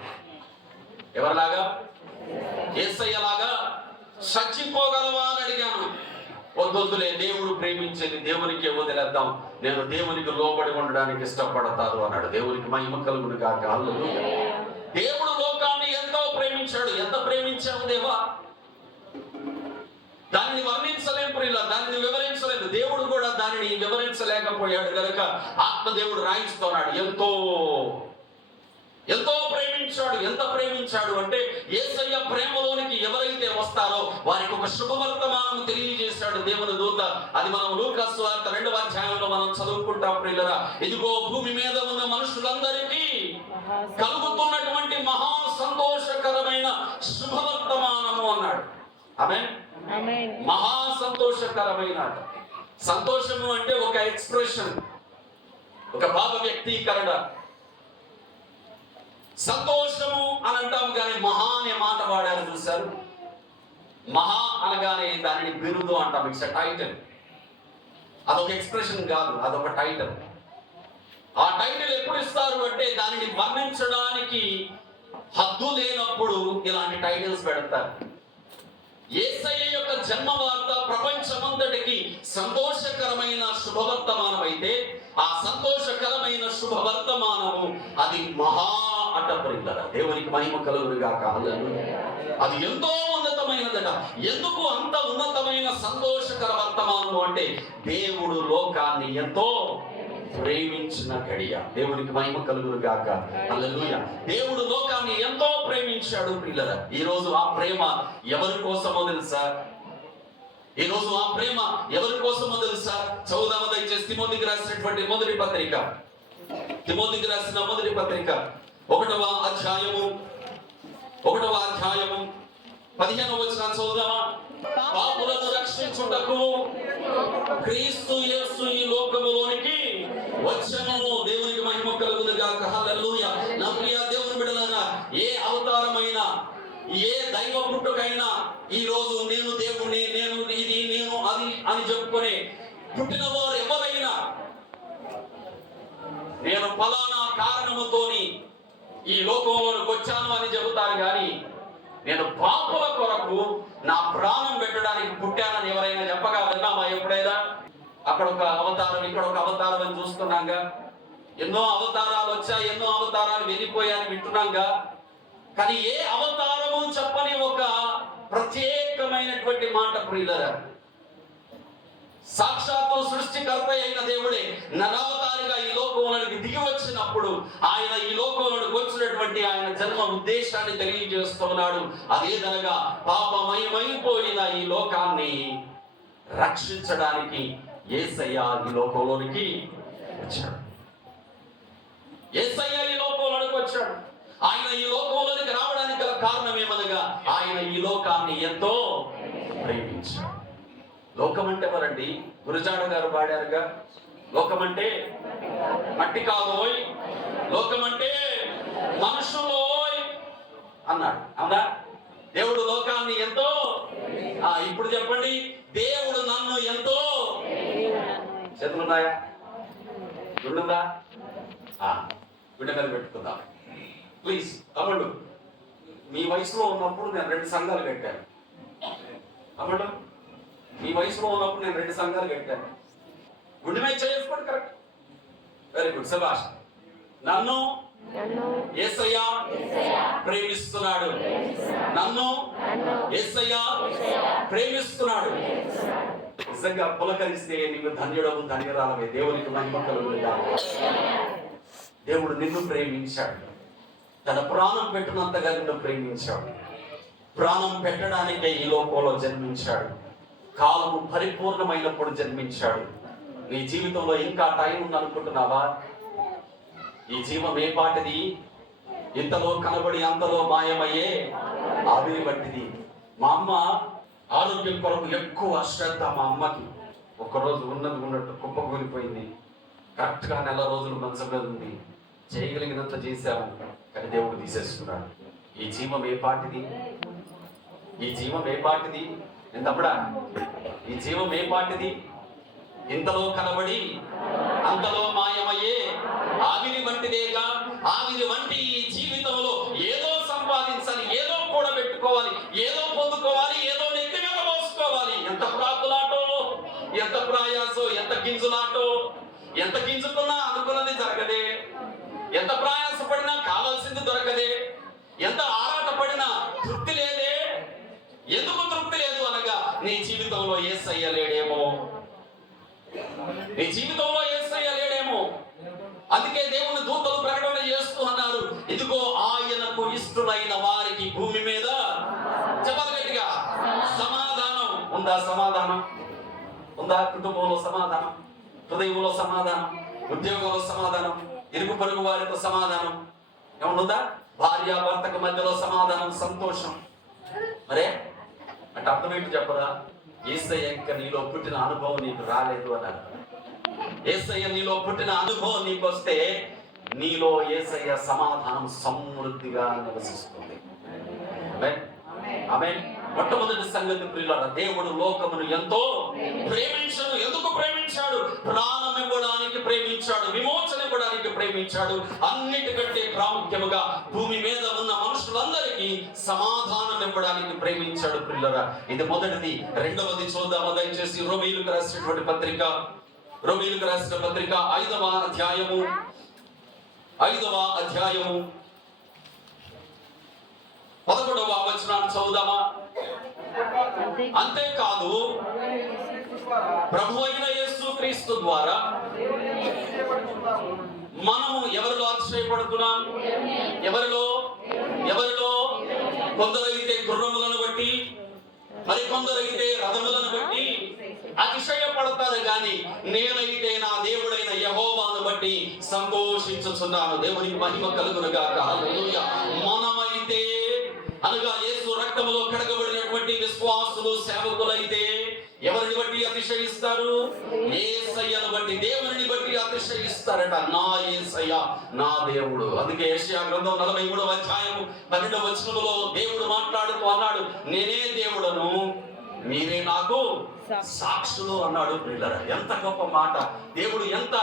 ఎవరిలాగా? యేసయ్యలాగా చచ్చిపోగలవా అని అడిగాను. వద్దులే, దేవుడు ప్రేమించేది దేవునికి వదిలేద్దాం, నేను దేవునికి లోబడి ఉండడానికి ఇష్టపడతాను అన్నాడు. దేవునికి మహిమ కలుగును గాక. హల్లెలూయా. దేవుడు లోకాన్ని ఎంతో ప్రేమించాడు. ఎంత ప్రేమించావు దేవా, దానిని వర్ణించలేం ప్రియుల, దానిని వివరించలేదు. దేవుడు కూడా దానిని వివరించలేకపోయాడు కనుక ఆత్మదేవుడు రాయిస్తున్నాడు. ఎంతో ఎంతో ప్రేమించాడు. ఎంత ప్రేమించాడు అంటే యేసయ్య ప్రేమలోనికి ఎవరైతే వస్తారో వారికి ఒక శుభవర్తమానం తెలియజేశాడు దేవుని దూత. అది మనం లూకాసు వార్త 2వ అధ్యాయంలో మనం చదువుకుంటాం ప్రియులరా. ఇదిగో భూమి మీద ఉన్న మనుషులందరికీ కలుగుతున్నటువంటి మహా సంతోషకరమైన శుభవర్తమానము అన్నాడు. ఆమేన్. మహా సంతోషకరమైన, సంతోషము అంటే ఒక ఎక్స్ప్రెషన్, ఒక భావ వ్యక్తీకరణ. సంతోషము అని అంటాం కానీ మహా అనే మాట వాడారు చూశారు. మహా అనగానే దానిని బిరుదు అంటాం. It's title. అదొక ఎక్స్ప్రెషన్ కాదు, అదొక టైటిల్. ఆ టైటిల్ ఎప్పుడు ఇస్తారు అంటే దానిని వర్ణించడానికి హద్దు లేనప్పుడు ఇలాంటి టైటిల్స్ పెడతారు. యేసయ్య యొక్క జన్మ వార్త ప్రపంచమంతటికి సంతోషకరమైన శుభవర్తమానం అయితే ఆ సంతోషకరమైన శుభవర్తమానము అది మహా అటపరిల్లరా. దేవునికి మహిమ కలుగును గాక. అది ఎంతో ఉన్నతమైనదట. ఎందుకు అంత ఉన్నతమైన సంతోషకర వర్తమానము అంటే దేవుడు లోకాన్ని ఎంతో ప్రేమించిన గడియ. దేవునికి మహిమ కలుగును గాక. హల్లెలూయా. దేవుడు లోకాన్ని ఎంతో ప్రేమించాడు ప్రియులారా. ఈ రోజు ఆ ప్రేమ ఎవరి కోసమో తెలుసా? ఈ రోజు ఆ ప్రేమ ఎవరి కోసమో తెలుసా? చదువుదామా దయచేసి తిమోతికి రాసినటువంటి మొదటి పత్రిక, తిమోతికి రాసిన మొదటి పత్రిక 1వ అధ్యాయము 15వ వచనాన్ని చదువుదామా? పాపులను రక్షించుటకు క్రీస్తు యేసు ఈ లోకములోనికి వచ్చెను. దేవునికి మహిమ కలుగును గాక. హల్లెలూయా. నా ప్రియ దేవుని బిడ్డలారా, ఏ అవతారమైనా, ఏ దైవ పుట్టుకైనా ఈ రోజు నేను దేవుణ్ణి, నేను ఇది, నేను అది అని చెప్పుకొని పుట్టిన వారు ఎవరైనా ఫలానా కారణముతోని ఈ లోకంలోకి వచ్చాను అని చెబుతారు కానీ నేను పాపుల కొరకు నా ప్రాణం పెట్టడానికి పుట్టానని ఎవరైనా చెప్పగా విన్నామా ఎప్పుడైనా? అక్కడ ఒక అవతారం, ఇక్కడ ఒక అవతారం అని చూస్తున్నాంగా. ఎన్నో అవతారాలు వచ్చాయి, ఎన్నో అవతారాలు వెళ్ళిపోయాయని వింటున్నాంగా. కానీ ఏ అవతారము చెప్పని ఒక ప్రత్యేకమైనటువంటి మాట ప్రియులరా, సాక్షాత్తు సృష్టికర్త అయిన దేవుడే నరావతారిగా ఈ లోకంలోకి దిగి వచ్చినప్పుడు ఆయన ఈ లోకంలోకి వచ్చినటువంటి ఆయన జన్మ ఉద్దేశాన్ని తెలియజేస్తున్నాడు. అదేదనగా పాపమయమైపోయిన ఈ లోకాన్ని రక్షించడానికి యేసయ్య ఈ లోకంలోనికి వచ్చాడు. యేసయ్య ఈ లోకంలోనికి వచ్చాడు. ఆయన ఈ లోకంలోనికి రావడానికి గల కారణం ఏమనగా ఆయన ఈ లోకాన్ని ఎంతో ప్రేమించాడు. లోకం అంటే ఎవరండి? గురజాడ గారు పాడారుగా, లోకమంటే మట్టి కాదోయ్, లోకమంటే మనుషులోయ్ అన్నాడు. అవునా? దేవుడు లోకాన్ని ఎంతో, ఇప్పుడు చెప్పండి, దేవుడు నన్ను ఎంతో. చేతులున్నాయా? గుండుందా? గుండె మీద పెట్టుకుందాం ప్లీజ్. తమ్ముడు, మీ వయసులో ఉన్నప్పుడు నేను 2 సంఘాలు కట్టాను. తమ్ముడు, మీ వయసులో ఉన్నప్పుడు నేను 2 సంఘాలు కట్టాను. గుండె మీద చేసుకోండి. కరెక్ట్, వెరీ గుడ్, శభాష్. నన్ను యేసయ్య ప్రేమిస్తున్నాడు. నన్ను యేసయ్య ప్రేమిస్తున్నాడు. నిజంగా పులకరిస్తే నీవు ధన్యుడవు, ధన్యురాలవే. దేవునికి మహిమ కలుగునుగాక. దేవుడు నిన్ను ప్రేమించాడు. తన ప్రాణం పెట్టినంతగా నిన్ను ప్రేమించాడు. ప్రాణం పెట్టడానికే ఈ లోకంలో జన్మించాడు. కాలము పరిపూర్ణమైనప్పుడు జన్మించాడు. నీ జీవితంలో ఇంకా టైం ఉందనుకుంటున్నావా? ఈ జీవం ఏ పాటిది? ఇంతలో కనబడి అంతలో మాయమయ్యే ఆవిరి వంటిది. మా అమ్మ ఆరోగ్యం కొరకు ఎక్కువ శ్రద్ధ. మా అమ్మకి ఒక్కరోజు ఉన్నది ఉన్నట్టు కుప్పకూలిపోయింది. కరెక్ట్గా 1 నెల రోజులు మంచం మీద ఉంది. చేయగలిగినంత చేశాము, కానీ దేవుడు తీసేసుకున్నాడు. ఈ జీవం ఏ పాటిది? ఈ జీవం ఏ పాటిది? ఎంతప్పుడా ఈ జీవం ఏ పాటిది? ఇంతలో కనబడి అంతలో మాయమయ్యే ఆవిరి వంటిదేగా. ఆవిరి వంటి ఈ జీవితంలో ఏదో సంపాదించాలి, ఏదో కూడబెట్టుకోవాలి, ఏదో పొందుకోవాలి, ఏదో నెత్తి మీద మోసుకోవాలి. ఎంత ప్రాకులాటో, ఎంత ప్రయాసో, ఎంత గింజులాటో. ఎంత గింజుకున్నా అనుకున్నది జరగదే. ఎంత ప్రయాసపడినా కావాల్సింది దొరకదే. ఎంత ఆరాటపడినా తృప్తి లేదే. ఎందుకు తృప్తి లేదు అనగా నీ జీవితంలో యేసయ్య లేడేమో. నీ జీవితంలో యేసయ్య లేడేమో. అందుకే దేవుని దూతలు ప్రకటన చేస్తూ అన్నారు, ఇదిగో ఆయనకు ఇష్టమైన వారికి భూమి మీద, చెప్పాలి గట్టిగా, సమాధానం ఉందా? సమాధానం ఉందా? కుటుంబంలో సమాధానం, హృదయంలో సమాధానం, ఉద్యోగంలో సమాధానం, ఇరుగు పొరుగు వారితో సమాధానం ఏమన్నా? భార్య భర్తకు మధ్యలో సమాధానం, సంతోషం. మరే అంటే అర్థం ఏంటి చెప్పరా? యేసయ్య ఇంకా నీలో పుట్టిన అనుభవం నీకు రాలేదు అన్నారు. యేసయ్య నీలో పుట్టిన అనుభవం నీకు వస్తే నీలో యేసయ్య సమాధానం సమృద్ధిగా నివసిస్తుంది. ఆమేన్. మొట్టమొదటి సంగతి ప్రియులారా, దేవుడు లోకమును ఎంతో ప్రేమించాడు. ఎందుకు ప్రేమించాడు? ప్రాణం ఇవ్వడానికి ప్రేమించాడు, విమోచన ఇవ్వడానికి ప్రేమించాడు. అన్నిటికంటే ప్రాముఖ్యముగా భూమి మీద ఉన్న మనుషులందరికీ సమాధానం ఇవ్వడానికి ప్రేమించాడు ప్రియులారా. ఇది మొదటిది. రెండవది చూద్దామా దయచేసి. రోమీయులకు రాసినటువంటి పత్రిక, రోమీయులకు రాసిన పత్రిక 5వ అధ్యాయము 11వ వచనాన్ని చదువుదామా? అంతేకాదు, ప్రభు అయిన యేసుక్రీస్తు ద్వారా మనము ఎవరిలో అతిశయపడుతున్నాం? ఎవరిలో? కొందరైతే గుర్రములను బట్టి, మరి కొందరైతే రథములను బట్టి అతిశయపడతారు, గాని నేనైతే నా దేవుడైన యెహోవాను బట్టి సంతోషించుచున్నాను. దేవునికి మహిమ కలుగునుగాక. హల్లెలూయా. మనమైతే అనగా యేసు రక్తములో కడగబడినటువంటి విశ్వాసులు, సేవకులైతే ఎవరిని బట్టి అతిశయిస్తారు? యేసయ్యను బట్టి, దేవుని బట్టి అతిశయిస్తారట. నా యేసయ్య నా దేవుడు. అందుకే యెషయా గ్రంథం 43వ అధ్యాయం 12వ వచనములో దేవుడు మాట్లాడుతూ అన్నాడు, నేనే దేవుడను, మీరే నాకు సాక్షులు అన్నాడు. ప్రియులారా, ఎంత గొప్ప మాట! దేవుడు ఎంత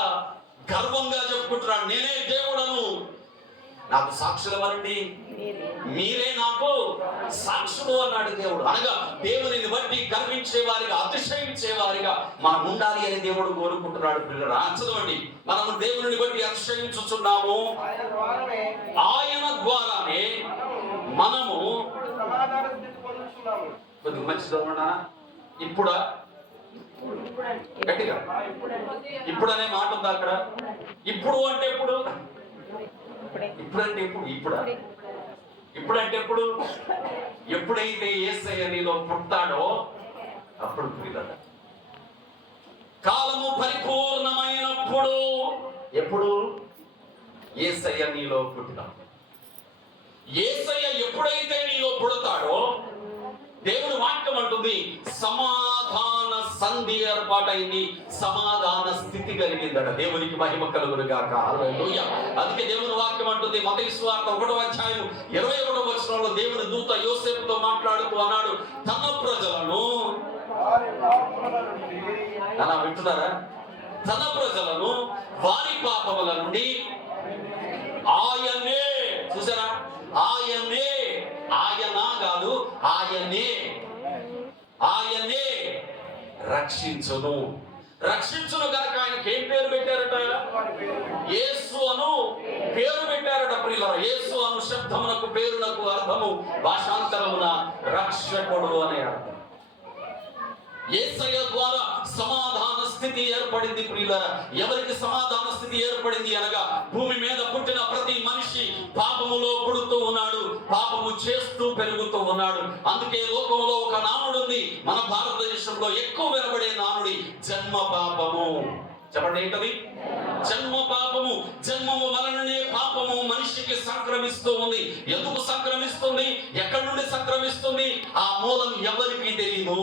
గర్వంగా చెప్పుకుంటున్నాడు, నేనే దేవుడను, నాకు సాక్షులు ఎవరండి? మీరే నాకు సాక్షులు అన్నాడు దేవుడు. అనగా దేవునిని బట్టి గర్వించే వారిగా, అతిశయించే వారిగా మనం ఉండాలి అని దేవుడు కోరుకుంటున్నాడు. పిల్లలు చదవండి, మనము దేవుని బట్టి అతిశయించుచున్నాము, ఆయన ద్వారానే మనము కొద్దిగా మంచిగా ఉన్నా ఇప్పుడా గట్టిగా ఇప్పుడు అనే మాట ఉంది అక్కడ. ఇప్పుడు అంటే ఎప్పుడు? ఇప్పుడంటే ఎప్పుడు? ఇప్పుడంటే ఎప్పుడు? ఎప్పుడైతే యేసయ్య నీలో పుట్టాడో అప్పుడు పిల్లలు. కాలము పరిపూర్ణమైనప్పుడు. ఎప్పుడు? యేసయ్య నీలో పుట్టినప్పుడు. యేసయ్య ఎప్పుడైతే నీలో పుడతాడో దేవుని వాక్యం అంటుంది సమాధాన సంధి ఏర్పాటైంది, సమాధాన స్థితి కలిగిందట. దేవునికి మహిమ కలుగును గాక. హల్లెలూయా. అందుకే దేవుని వాక్యం అంటుంది మత్తయి సువార్త 1వ అధ్యాయం 21వ వచనంలో దేవుని దూత యోసేపుతో మాట్లాడుతూ అన్నాడు, తన ప్రజలను అలా వింటున్నారా? తన ప్రజలను వారి పాపముల నుండి ఆయనే, చూసారా, ఆయనే, ఆయన కాదు, ఆయనే రక్షించును. రక్షించును కనుక ఆయనకి ఏం పేరు పెట్టారట? యేసు అను పేరు పెట్టారట. ప్రియులారా, యేసు అను శబ్దమునకు, పేరునకు అర్థము భాషాంతరమున రక్షకుడు అనే అర్థం. యేసయ్య ద్వారా సమాధాన స్థితి ఏర్పడింది. ప్రియులారా, ఎవరికి సమాధాన స్థితి ఏర్పడింది అనగా భూమి మీద పుట్టిన ప్రతి మనిషి పాపములో పుడుతూ ఉన్నాడు, పాపము చేస్తూ పెరుగుతూ ఉన్నాడు. అందుకే లోకంలో ఒక నానుడు ఉంది, మన భారతదేశంలో ఎక్కువ వినబడే నానుడి జన్మ పాపము. చెప్పండి, ఏంటది? జన్మ పాపము. జన్మము వలననే పాపము మనిషికి సంక్రమిస్తూ ఉంది. ఎందుకు సంక్రమిస్తుంది? ఎక్కడి నుండి సంక్రమిస్తుంది? ఆ మూలం ఎవరికి తెలియదు,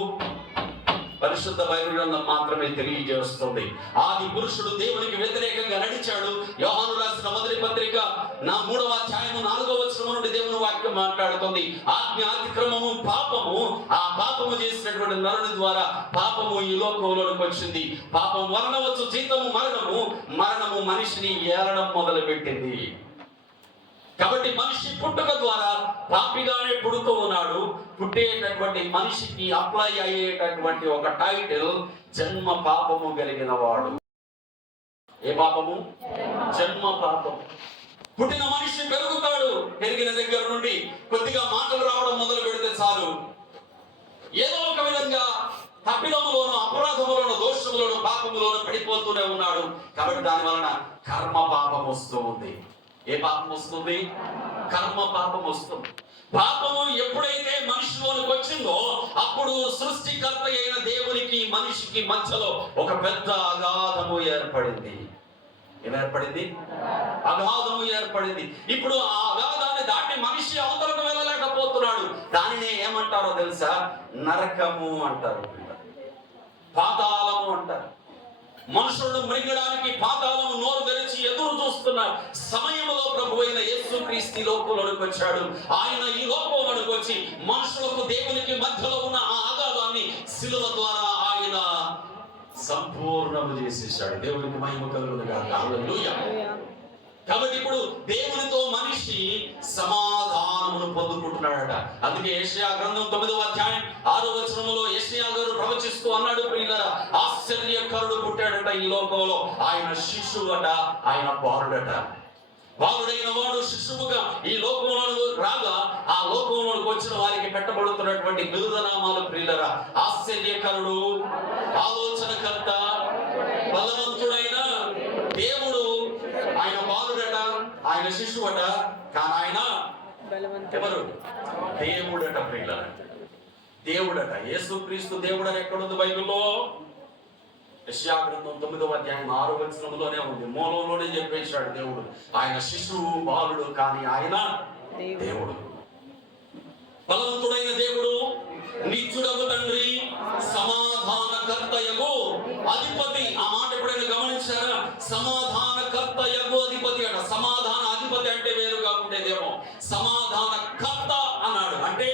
పరిశుద్ధ బైబిల్ గ్రంథం మాత్రమే తెలియజేస్తుంది. ఆది పురుషుడు దేవునికి వ్యతిరేకంగా నడిచాడు. యోహాను రాసిన మొదటి పత్రిక 3వ అధ్యాయము 4వ వచనం నుండి దేవుని వాక్యం మాట్లాడుతుంది. ఆజ్ఞ అతిక్రమము పాపము. ఆ పాపము చేసినటువంటి నరుని ద్వారా పాపము ఈ లోకంలోకి వచ్చింది. పాపం వలన వచ్చు జీతము మరణము, మరణము మనిషిని ఏలడం మొదలు పెట్టింది. కాబట్టి మనిషి పుట్టుక ద్వారా పాపిగానే పుడుతూ ఉన్నాడు. పుట్టేటటువంటి మనిషికి అప్లై అయ్యేటటువంటి ఒక టైటిల్ జన్మ పాపము కలిగిన వాడు. ఏ పాపము? జన్మ పాపము. పుట్టిన మనిషి పెరుగుతాడు. పెరిగిన దగ్గర నుండి కొద్దిగా మాటలు రావడం మొదలు పెడితే చాలు, ఏదో ఒక విధంగా తప్పిదములోను, అపరాధములోను, దోషములోను, పాపములోను పడిపోతూనే ఉన్నాడు. కాబట్టి దాని వలన కర్మ పాపం వస్తూ ఉంది. ఏ పాపం వస్తుంది? కర్మ పాపం వస్తుంది. పాపము ఎప్పుడైతే మనిషిలోనికి వచ్చిందో అప్పుడు సృష్టికర్త అయిన దేవునికి మనిషికి మధ్యలో ఒక పెద్ద అగాధము ఏర్పడింది. ఏర్పడింది? అగాధము ఏర్పడింది. ఇప్పుడు ఆ అగాధాన్ని దాటి మనిషి అవతలకు వెళ్ళలేకపోతున్నాడు. దానినే ఏమంటారో తెలుసా? నరకము అంటారు, పాతాళము అంటారు. మనుషులను మృంగడానికి పాతాళము నోరు తెరిచి ఎదురు చూస్తున్న సమయంలో ప్రభు అయిన యేసుక్రీస్తు లోకంలోకి వచ్చాడు. ఆయన ఈ లోకంలోకి వచ్చి మనుషులకు దేవునికి మధ్యలో ఉన్న ఆ అగాధాన్ని శిలువ ద్వారా ఆయన సంపూర్ణము చేసేసాడు. దేవునికి మహిమ కలుగును గాక. హల్లెలూయా. కాబట్టి ఇప్పుడు దేవునితో మనిషి సమాధానమును పొందుకుంటున్నాడట. అందుకే యెషయా గ్రంథం 9వ అధ్యాయం 6వ వచనములో యెషయా గారు ప్రవచిస్తూ అన్నాడు, ప్రియులారా, ఆశ్చర్యకరుడు పుట్టాడట ఈ లోకంలో. ఆయన శిశువట, ఆయన బాలుడట. బాలుడైన వాడు శిశువుగా ఈ లోకంలో రాగా ఆ లోకంలోకి వచ్చిన వారికి పెట్టబడుతున్నటువంటి బిరుదనామాలు, ప్రియులారా, ఆశ్చర్యకరుడు, ఆలోచనకర్త, బలవంతుడైన దేవుడు. ఆయన బాలుడట, ఆయన శిశువట, కానీ ఆయన ఎవరు? దేవుడట. ప్రియులారా, దేవుడట. యేసుక్రీస్తు దేవుడని ఎక్కడుంది బైబిల్లో? యెషయా గ్రంథం 9వ అధ్యాయం 6వ వచనంలోనే ఉంది. మూలంలోనే చెప్పేశాడు దేవుడు. ఆయన శిశువు, బాలుడు, కానీ ఆయన దేవుడు. బలవంతుడైన దేవుడు, నిత్యుడగు తండ్రి, సమాధానకర్తయగు అధిపతి. ఆ మాట ఎప్పుడైనా గమనించారా? సమాధానకర్తయగు అధిపతి అట. సమాధాన అధిపతి అంటే వేరుగా ఉండేదేమో. సమాధానకర్త అన్నాడు అంటే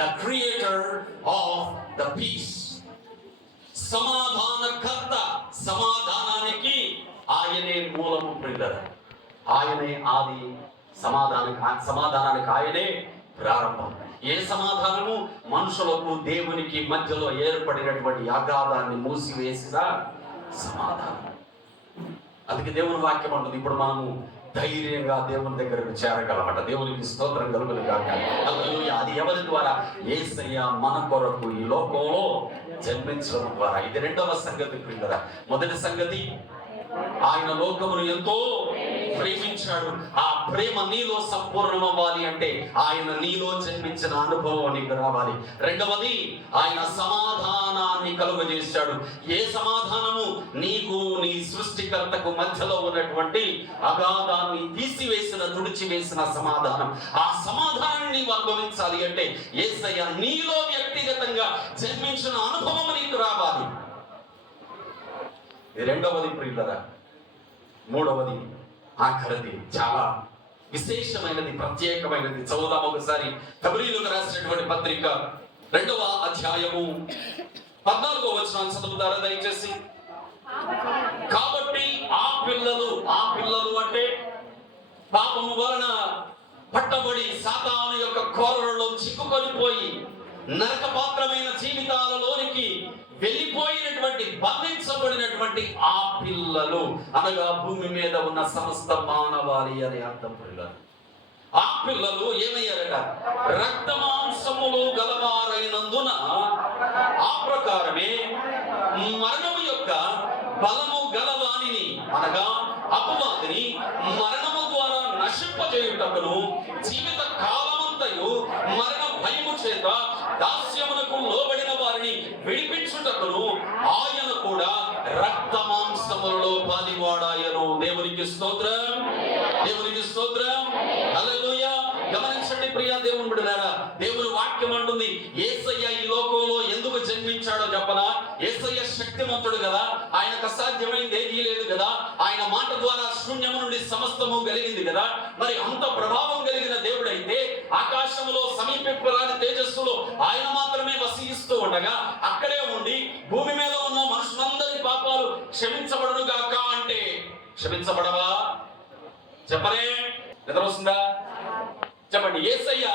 the creator of the peace. సమాధానకర్త, సమాధానానికి ఆయనే మూలము ప్రియులారా. ఆయనే ఆది, సమాధానానికి ఆయనే ప్రారంభం. ఏ సమాధానము? మనుషులకు దేవునికి మధ్యలో ఏర్పడినటువంటి అగాధాన్ని మూసివేసిన సమాధానం. అందుకే దేవుని వాక్యం అంటుంది, ఇప్పుడు మనము ధైర్యంగా దేవుని దగ్గరకు చేరగలమట. దేవునికి స్తోత్రం కలుగును గాక. హల్లెలూయా. అది ఎవరి ద్వారా? యేసయ్య మన కొరకు ఈ లోకంలో జన్మించడం ద్వారా. ఇది రెండవ సంగతి ప్రియులారా. మొదటి సంగతి, ఆయన లోకమును ఎంతో ప్రేమించాడు. ఆ ప్రేమ నీలో సంపూర్ణమవ్వాలి అంటే ఆయన నీలో జన్మించిన అనుభవం నీకు రావాలి. రెండవది, ఆయన సమాధానాన్ని కలుగజేశాడు. ఏ సమాధానము? నీకు నీ సృష్టికర్తకు మధ్యలో ఉన్నటువంటి అగాధాన్ని తీసివేసిన, తుడిచివేసిన సమాధానం. ఆ సమాధానాన్ని నీవు అనుభవించాలి అంటే యేసయ్య నీలో వ్యక్తిగతంగా జన్మించిన అనుభవం నీకు రావాలి. రెండవది ప్రియులరా. మూడవది, ఆఖరిది, చాలా విశేషమైనది, ప్రత్యేకమైనది. చదువుదాం ఒకసారి. హెబ్రీయులకు రాసినటువంటి పత్రిక 2వ అధ్యాయము 14వ వచనాన్ని చదువుతారా దయచేసి? కాబట్టి ఆ పిల్లలు అంటే పాపము వలన పట్టబడి సాతాను యొక్క కోరలలో చిక్కుకొనిపోయి నరకపాత్రమైన జీవితాలలోనికి వెళ్ళిపోయినటువంటి, బంధించబడినటువంటి ఆ పిల్లలు అనగా భూమి మీద ఉన్న సమస్త మానవాళి అనే అర్థం. పిల్లలు, ఆ పిల్లలు ఏమయ్యారట? రక్తమాంసములు గలవారైనందున ఆ ప్రకారమే మరణము యొక్క బలము గలవానిని అనగా అపవాదిని మరణము ద్వారా నశింపజేయుటకును జీవిత కాలమంతయు మరణ భయము చేత దాస్యమునకు లోబడిన వారిని విడిపించుటకును ఆయన కూడా రక్త మాంసములలో పాలివాడాయను. దేవునికి స్తోత్రం, దేవునికి స్తోత్రం. హల్లెలూయా. గమనించండి ప్రియా దేవుని బిడ్డలారా, దేవుని వాక్యం అంటుంది, యేసయ్య ఈ లోకంలో ఎందుకు జన్మించాడో చెప్పనా? యేసయ్య శక్తిమంతుడు కదా, ఆయనకు అసాధ్యమైంది ఏదీ లేదు కదా. ఆయన మాట ద్వారా శూన్యము నుండి సమస్తము కలిగింది కదా. మరి అంత ప్రభావం కలిగిన దేవుడైతే ఆకాశంలో సమీపింపరాని తేజస్సులో ఆయన మాత్రమే వసిస్తూ ఉండగా అక్కడే ఉండి భూమి మీద ఉన్న మనుషులందరి పాపాలు క్షమించబడును గాక అంటే క్షమించబడవా? చెప్పరే, నిద్ర వస్తుందా? చెప్పండి. యేసయ్య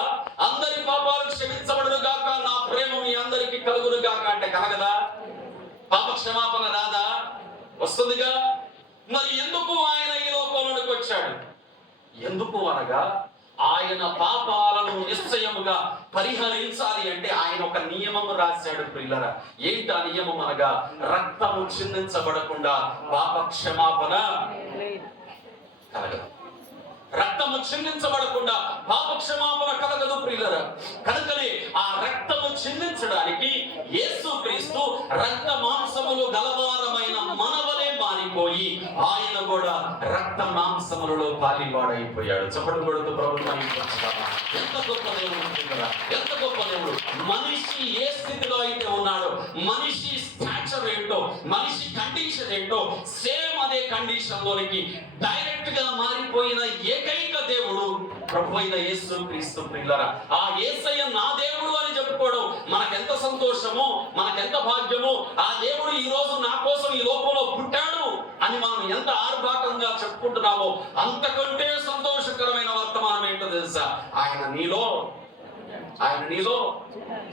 అందరి పాపాలు క్షమించబడును గాక, నా ప్రేమ మీ అందరికి కలుగును గాక అంటే కలగదా? పాప క్షమాపణ రాదా? వస్తుందిగా. మరి ఎందుకు ఆయన ఈ లోకంలోకి వచ్చాడు? ఎందుకు అనగా ఆయన పాపాలను నిశ్చయముగా పరిహరించాలి అంటే ఆయన ఒక నియమము రాశాడు ప్రియులరా. ఏంటి ఆ నియమం అనగా? రక్తము చిందించబడకుండా పాప క్షమాపణ కలగదు. రక్తము చిందించబడకుండా పాప క్షమాపణ కలగదు ప్రియులరా. కనుకనే ఆ రక్తము చిందించడానికి యేసుక్రీస్తు రక్త మాంసములు గలవారమైన మనవలే మారిపోయి ఆయన కూడా రక్త మాంసములలో పాలివాడైపోయాడు. చప్పట్లు కొడుతూ ప్రభుత్వం ఎంత గొప్ప దేవుడు ప్రియులరా, ఎంత గొప్ప దేవుడు. మనిషి ఏ స్థితిలో అయితే ఉన్నాడో, మనిషి స్టాచర్ ఏంటో, మనిషి కండిషన్ ఏంటో, సేమ్ అదే కండిషన్ లోనికి డైరెక్ట్ గా మారిపోయిన ఏకైక దేవుడు ప్రభు అయిన యేసుక్రీస్తు ప్రియులారా. ఆ యేసయ్య నా దేవుడు అని చెప్పుకోవడం మనకెంత సంతోషమో, మనకెంత భాగ్యమో. ఆ దేవుడు ఈ రోజు నా కోసం ఈ లోకంలో పుట్టాడు అని మనం ఎంత ఆర్భాటంగా చెప్పుకుంటున్నామో అంతకంటే సంతోషకరమైన వర్తమానం ఏంటో తెలుసా? ఆయన నీలో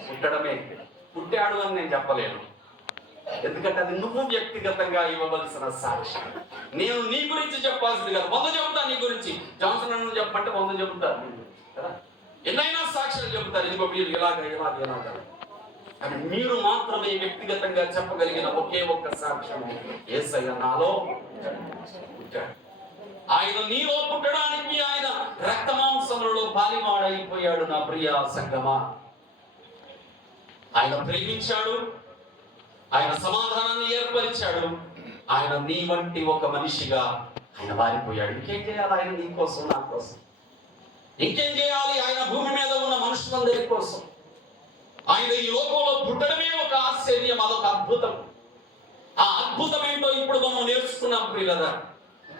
పుట్టడమే. పుట్టాడు అని నేను చెప్పలేను, ఎందుకంటే అది నువ్వు వ్యక్తిగతంగా ఇవ్వవలసిన సాక్ష్యం. నేను నీ గురించి చెప్పాల్సింది కాదు. 100 చెబుతా నీ గురించి. జాన్సన్ అన్న చెప్పంటే 100 చెబుతారు కదా. ఎన్నైనా సాక్ష్యాలు చెబుతారు, ఇదిగో మీరు ఇలాగ. కానీ మీరు మాత్రమే వ్యక్తిగతంగా చెప్పగలిగిన ఒకే ఒక్క సాక్ష్యం, యేసయ్య నాలో పుట్టాడు. ఆయన నీలో పుట్టడానికి ఆయన రక్తమాంసములలో పాలివాడైపోయాడు. నా ప్రియ సంగమా, ఆయన ప్రేమించాడు, ఆయన సమాధానాన్ని ఏర్పరిచాడు. ఆయన నీ వంటి ఒక మనిషిగా ఆయన మారిపోయాడు. ఇంకేం చేయాలి ఆయన నీ కోసం, నా కోసం? ఇంకేం చేయాలి ఆయన భూమి మీద ఉన్న మనుషులందరి కోసం? ఆయన ఈ లోకంలో పుట్టడమే ఒక ఆశ్చర్యం, అదొక అద్భుతం. ఆ అద్భుతం ఏంటో ఇప్పుడు మనం నేర్చుకున్నాం ప్రియులారా.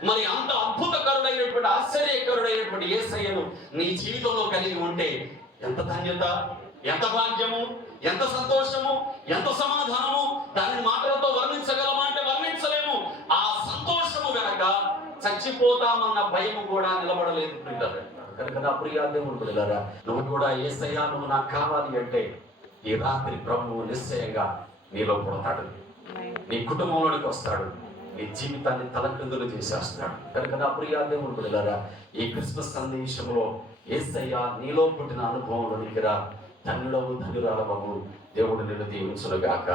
మరి అంత అద్భుతకరుడైనటువంటి, ఆశ్చర్యకరుడైనటువంటి యేసయ్యను నీ జీవితంలో కలిగి ఉంటే ఎంత ధన్యత, ఎంత భాగ్యము, ఎంత సంతోషము, ఎంత సమాధానము. దానిని మాటలతో వర్ణించగలమా అంటే వర్ణించలేము. ఆ సంతోషము వెనక చచ్చిపోతామన్న భయం కూడా నిలబడలేదు ప్రియులారా. కనుక నా ప్రియ దేవుని బిడ్డలారా, నువ్వు కూడా యేసయ్యా నువ్వు నాకు కావాలి అంటే ఈ రాత్రి ప్రభువు నిశ్చయంగా నీలో పుడతాడు, నీ కుటుంబంలోనికి వస్తాడు, నీ జీవితాన్ని తలక్రిందులు చేసేస్తాడు. కనుక నా ప్రియ దేవుని బిడ్డలారా, ఈ క్రిస్మస్ సందేశంలో యేసయ్య నీలో పుట్టిన అనుభవంలోనికి రా. ధన్యుడవు ధన్యురాలవు. దేవుడు నిన్ను దీవించునుగాక.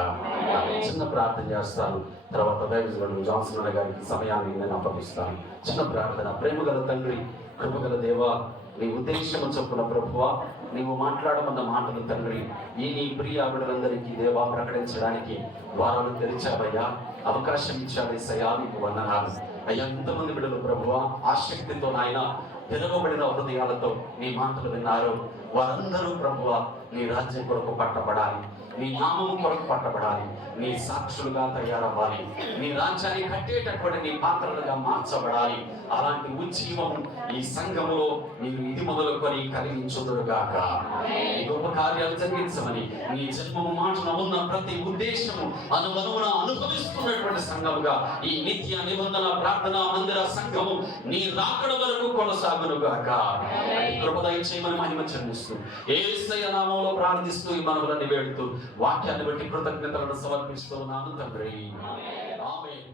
చిన్న ప్రార్థన చేస్తాను, తర్వాత దైవజనుడు జాన్సన్ అన్న గారికి సమయాన్ని నేను అప్పగిస్తాను. చిన్న ప్రార్థన. ప్రేమగల తండ్రి, కృపగల దేవా, నీ ఉద్దేశము చొప్పున ప్రభువా నీవు మాట్లాడమన్న మాటలు తండ్రి ఈ నీ ప్రియ బిడ్డలందరికీ దేవా ప్రకటించడానికి ద్వారాలు తెరిచావయ్యా, అవకాశం ఇచ్చావేసయ్యా, నీకు వందనాలు అయ్యా. ఎంతమంది బిడ్డలు ప్రభువా ఆసక్తితో నాయన తెరవబడిన హృదయాలతో నీ మాటలు విన్నారు. వారందరూ ప్రభువా నీ రాజ్యం కొరకు పట్టబడాలి, నీ నామము కొరకు పట్టబడాలి, నీ సాక్షులుగా తయారవ్వాలి, నీ రాజ్యాన్ని కట్టేటటువంటి నీ పాత్రలుగా మార్చబడాలి. అలాంటి ఉజ్జీవము ఈ సంఘములో మీరు ఇది మొదలుకొని కలిగించుదురుగాక. ఈ గొప్ప కార్యాలు జరిగించమని నీ జన్మము మాటన ఉన్న ప్రతి ఉద్దేశము అనువనువున అనుభవిస్తున్నటువంటి సంఘముగా ఈ నిత్య నిబంధన ప్రార్థనా మందిర సంఘము నీ రాకడ వరకు కొనసాగునుగాక. కృపదయ చేయమని మహిమ చెల్లిస్తూ యేసయ్య నామములో ప్రార్థిస్తూ ఈ మనవులని వేడుతూ వాక్యాన్ని బట్టి కృతజ్ఞతలను సమర్పిస్తున్నాను తండ్రి. ఆమేన్.